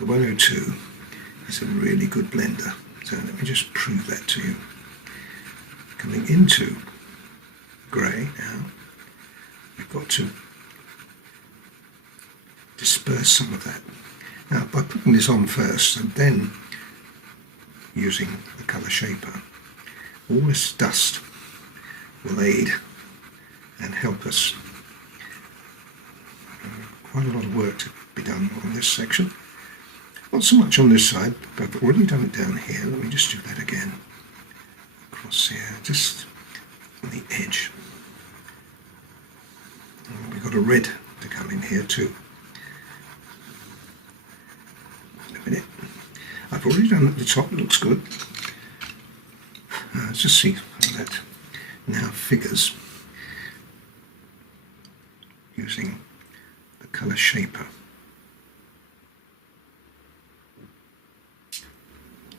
the 102 is a really good blender. So let me just prove that to you. Coming into grey now, we've got to disperse some of that. Now, by putting this on first and then using the colour shaper, all this dust will aid and help us. Quite a lot of work to be done on this section. Not so much on this side, but I've already done it down here. Let me just do that again. Across here, just on the edge. And we've got a red to come in here too. A minute. I've already done at the top, it looks good. Let's just see how that now figures using the colour shaper.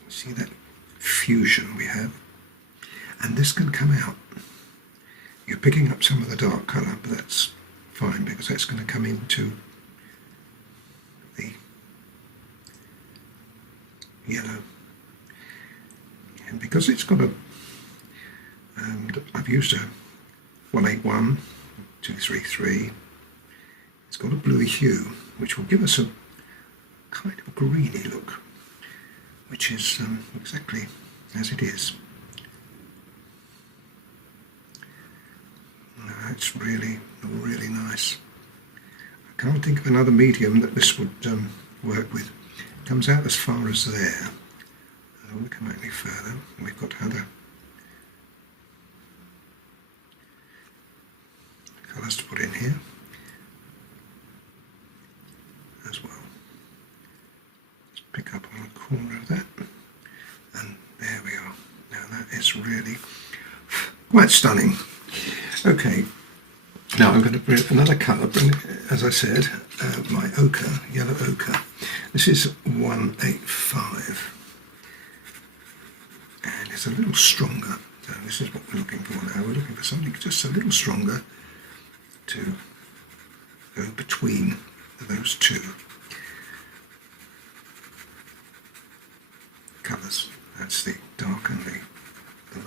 See that fusion we have? And this can come out. You're picking up some of the dark colour, but that's fine because that's going to come into the yellow. And because it's got a, I've used a 181, 233, it's got a bluey hue, which will give us a kind of greeny look, which is exactly as it is. It's really, really nice. I can't think of another medium that this would work with. It comes out as far as there. I don't want to come out any further. We've got other colours to put in here as well. Let's pick up on the corner of that, and there we are. Now that is really quite stunning. Okay, now I'm going to bring another colour, as I said, my ochre, yellow ochre. This is 185, and it's a little stronger, so this is what we're looking for now. We're looking for something just a little stronger to go between those two colours. That's the dark and the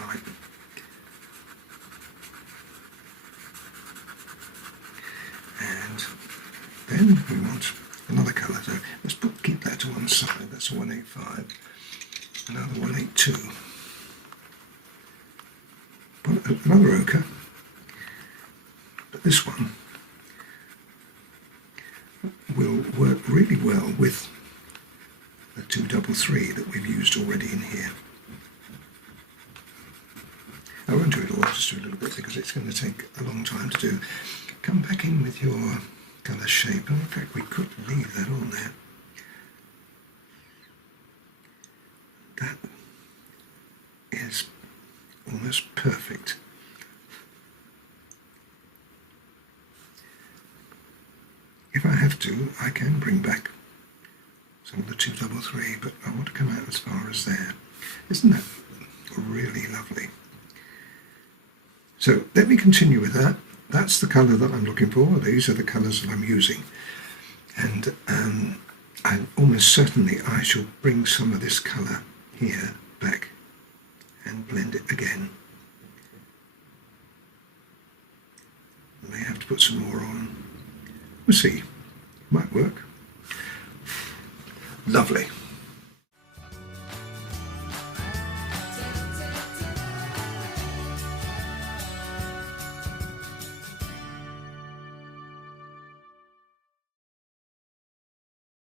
light. And then we want another colour, so let's keep that to one side. That's a 185, another 182, another ochre, but this one will work really well with the 233 that we've used already in here. I won't do it all, I'll just do a little bit because it's going to take a long time to do. Come back in with your colour shape, and in fact we could leave that on there. That is almost perfect. If I have to, I can bring back some of the 233, but I want to come out as far as there. Isn't that really lovely? So let me continue with that. That's the colour that I'm looking for. These are the colours that I'm using. And almost certainly I shall bring some of this colour here back and blend it again. May have to put some more on. We'll see. Might work. Lovely.